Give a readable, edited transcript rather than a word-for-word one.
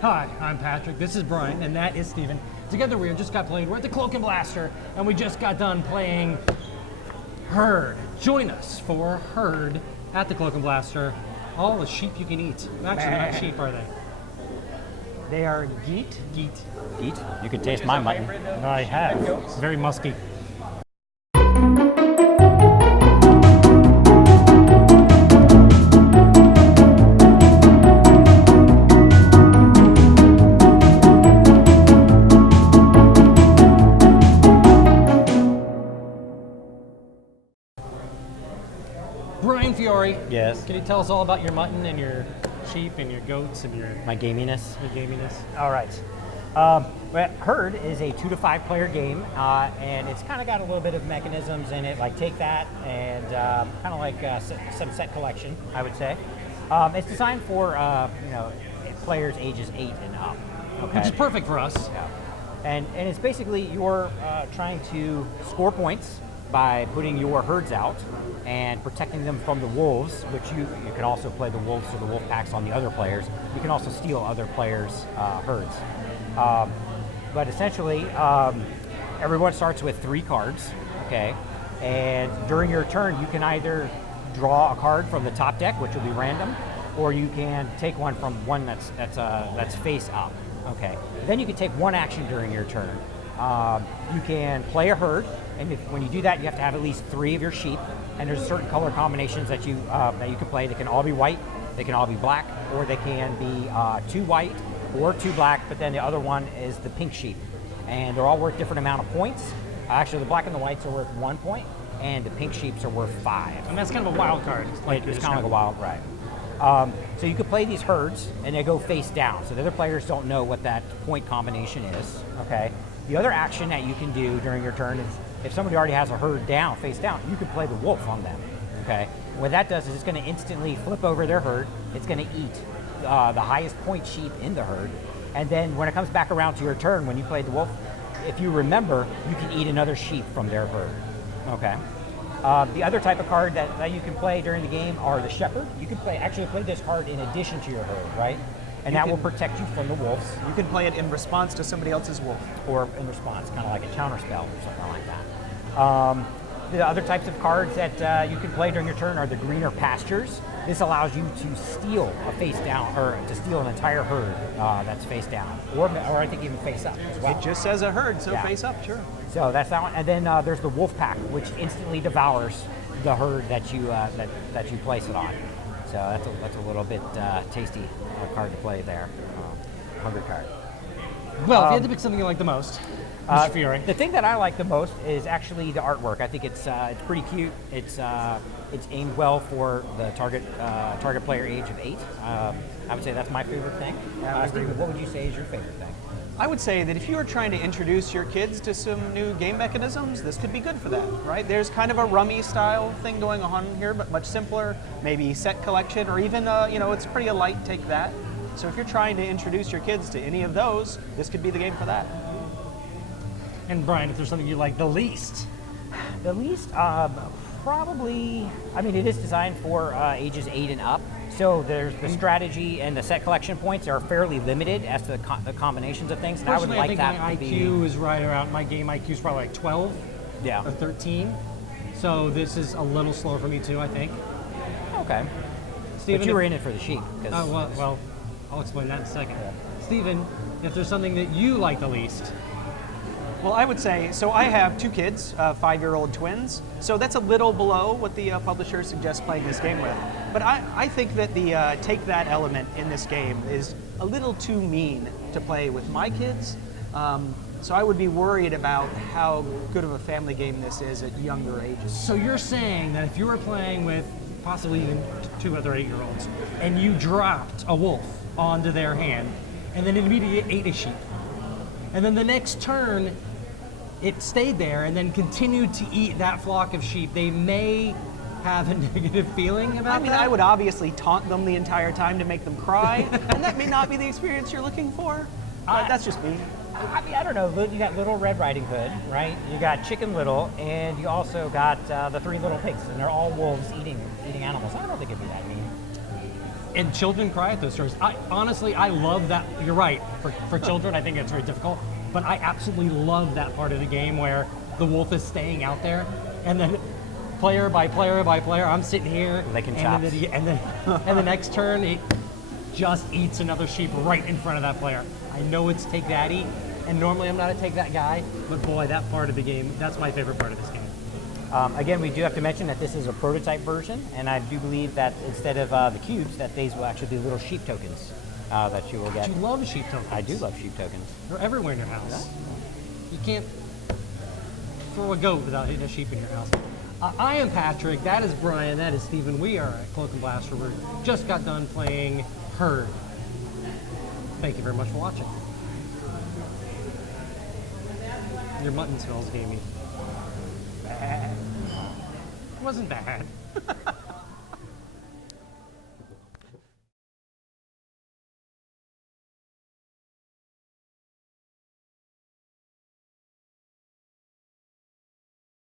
Hi, I'm Patrick, this is Brian, and that is Steven. Together we just got playing, we're at the Cloak and Blaster, and we just got done playing Herd. Join us for Herd at the Cloak and Blaster. All the sheep you can eat. Actually, not sheep, are they? They are geet. Geet. Geet? You can taste my mutton. I have. It's very musky. Brian Fiore. Yes. Can you tell us all about your mutton and your sheep and your goats and your gaminess? Your gaminess. All right. Well, Herd is a 2 to 5 player game, and it's kind of got a little bit of mechanisms in it, like Take That, and kind of like some set collection, I would say. It's designed for players ages 8 and up. Okay. Which is perfect for us. Yeah. And it's basically you're trying to score points by putting your herds out and protecting them from the wolves, which you can also play the wolves or the wolf packs on the other players. You can also steal other players' herds. But essentially, everyone starts with 3 cards, okay? And during your turn, you can either draw a card from the top deck, which will be random, or you can take one from one that's face up, okay? Then you can take 1 action during your turn. You can play a herd, and when you do that, you have to have at least 3 of your sheep. And there's certain color combinations that you can play. They can all be white, they can all be black, or they can be 2 white or 2 black. But then the other one is the pink sheep, and they're all worth different amount of points. Actually, the black and the whites are worth 1 point, and the pink sheeps are worth 5. And that's kind of a wild card. It's kind of like a wild, right? So you could play these herds, and they go face down. So the other players don't know what that point combination is. Okay. The other action that you can do during your turn is, if somebody already has a herd down, face down, you can play the wolf on them, okay? What that does is it's going to instantly flip over their herd. It's going to eat the highest point sheep in the herd. And then when it comes back around to your turn, when you play the wolf, if you remember, you can eat another sheep from their herd, okay? The other type of card that you can play during the game are the shepherd. You can actually play this card in addition to your herd, right? And that will protect you from the wolves. You can play it in response to somebody else's wolf. Or in response, kind of like a counter spell or something like that. The other types of cards that you can play during your turn are the greener pastures. This allows you to steal a face down, or to steal an entire herd that's face down, or I think even face up as well. It just says a herd, so yeah. Face up, sure. So that's that one. And then there's the wolf pack, which instantly devours the herd that you place it on. So that's a little bit tasty card to play there. Hunger card. Well, if you had to pick something you like the most, Mr. Fiore. The thing that I like the most is actually the artwork. I think it's pretty cute. It's aimed well for the target player age of 8. I would say that's my favorite thing. Steven, what would you say is your favorite thing? I would say that if you are trying to introduce your kids to some new game mechanisms, this could be good for that, right? There's kind of a rummy style thing going on here, but much simpler, maybe set collection, or even, it's pretty a light Take That. So if you're trying to introduce your kids to any of those, this could be the game for that. And Brian, if there's something you like the least? The least, probably, it is designed for ages 8 and up. So there's the strategy and the set collection points are fairly limited as to the combinations of things. And I would like that my IQ is right around, my game IQ is probably like 12 or 13. So this is a little slower for me too, I think. Okay. Steven, but you were in it for the sheep. Well, I'll explain that in a second. Steven, if there's something that you like the least. Well, I would say, so I have 2 kids, 5-year-old twins, so that's a little below what the publisher suggests playing this game with. But I think that the Take That element in this game is a little too mean to play with my kids. So I would be worried about how good of a family game this is at younger ages. So you're saying that if you were playing with possibly even 2 other 8-year-olds, and you dropped a wolf onto their hand, and then it immediately ate a sheep, and then the next turn, it stayed there and then continued to eat that flock of sheep, they may have a negative feeling about that? I would obviously taunt them the entire time to make them cry, and that may not be the experience you're looking for, but that's just me. I don't know. You got Little Red Riding Hood, right? You got Chicken Little, and you also got the 3 Little Pigs, and they're all wolves eating animals. I don't think it'd be that mean. And children cry at those stories. Honestly, I love that. You're right. For children, I think it's very difficult. But I absolutely love that part of the game where the wolf is staying out there, and then player by player by player, I'm sitting here, Licking and chops. the next turn, it just eats another sheep right in front of that player. I know it's take that-y, and normally I'm not a take that guy, but boy, that part of the game, that's my favorite part of this game. Again, we do have to mention that this is a prototype version, and I do believe that instead of the cubes, that these will actually be little sheep tokens that you will get. You love sheep tokens. I do love sheep tokens. They're everywhere in your house. You can't throw a goat without hitting a sheep in your house. I am Patrick, that is Brian, that is Steven. We are at Cloak and Blaster. We just got done playing Herd. Thank you very much for watching. Your mutton smells gamey. Bad. It wasn't bad.